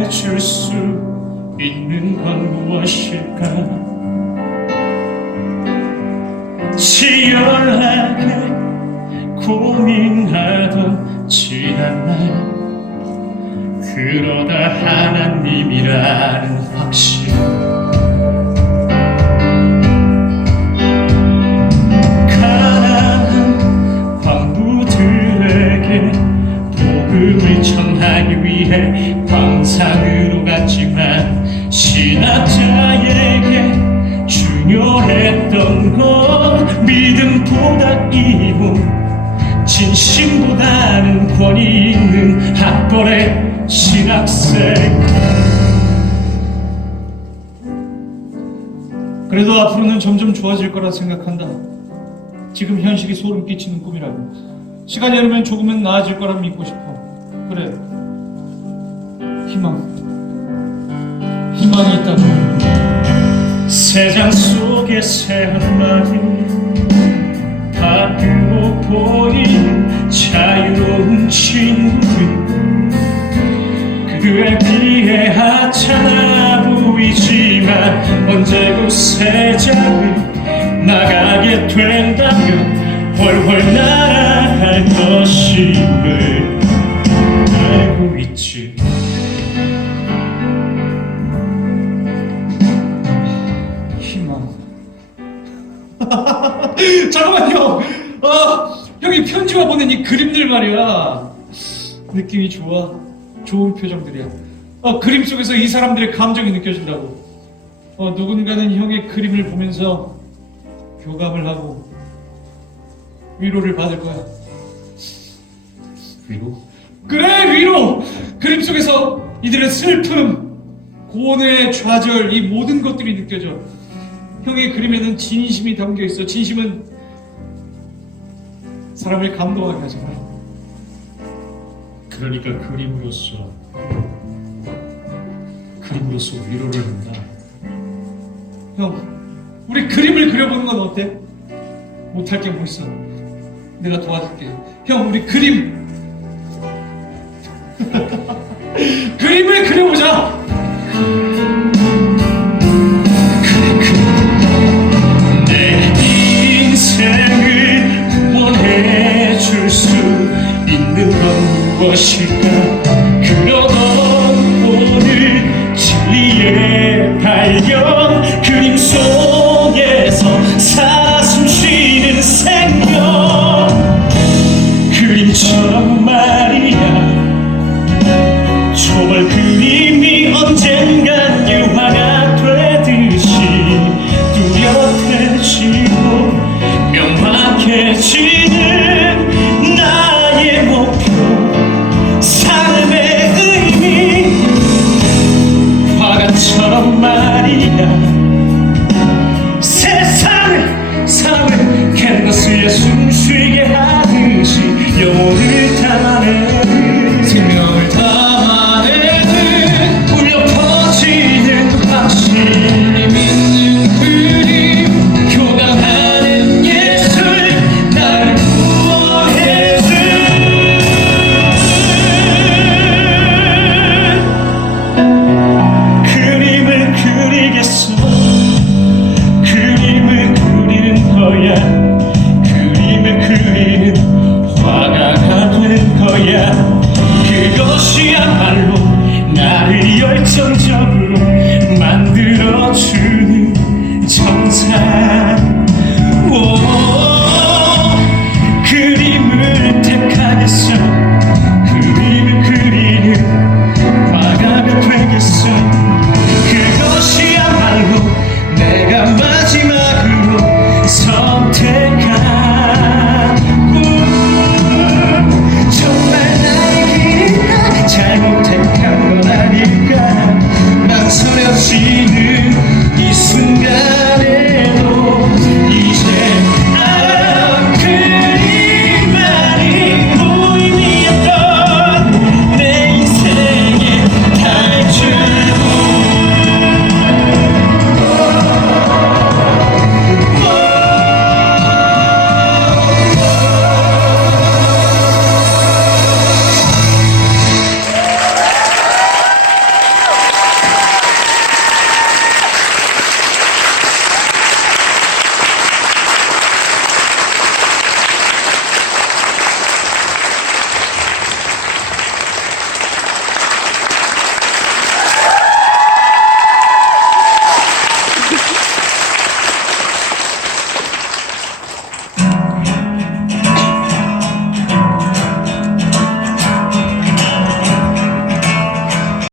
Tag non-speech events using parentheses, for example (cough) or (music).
구원해 줄 수 있는 건 무엇일까? 치열하게 고민하던 지난 날 그러다 하나님이라는 광산으로 갔지만 신학자에게 중요했던 건 믿음보다 이문 진심보다는 권위 있는 학벌의 신학생 그래도 앞으로는 점점 좋아질 거라 생각한다. 지금 현실이 소름 끼치는 꿈이라고. 시간이 흐르면 조금은 나아질 거라 믿고 싶어. 그래. 희망. 희망이 있다고. 세상 속의 새한 마리 바꾸고 보이는 자유로운 친구들 그에 비해 하찮아 보이지만 언제고 세상을 나가게 된다면 훨훨 날아갈 것임을 알고 있지 (laughs) 잠깐만요. 아, 형이 편지와 보낸 이 그림들 말이야. 느낌이 좋아. 좋은 표정들이야. 어, 그림 속에서 이 사람들의 감정이 느껴진다고. 어, 누군가는 형의 그림을 보면서 교감을 하고 위로를 받을 거야. 위로 그래 위로 그림 속에서 이들의 슬픔 고뇌 좌절 이 모든 것들이 느껴져 형의 그림에는 진심이 담겨 있어. 진심은 사람을 감동하게 하잖아. 그러니까 그림으로써 그림으로써 위로를 한다. 형 우리 그림을 그려보는 건 어때? 못할 게 뭐 있어? 내가 도와줄게. 형 우리 그림. (laughs) 그림을 그려보자 건 무엇일까? 그러던 오늘 진리의 발견 그림 속에서 살아 숨쉬는 생명 그림처럼 말이야 초벌 그림이 언젠간 유화가 되듯이 뚜렷해지고 명확해지는 거야. 그림을 그리는 화가가 되는 거야. 그것이야말로 나를 열정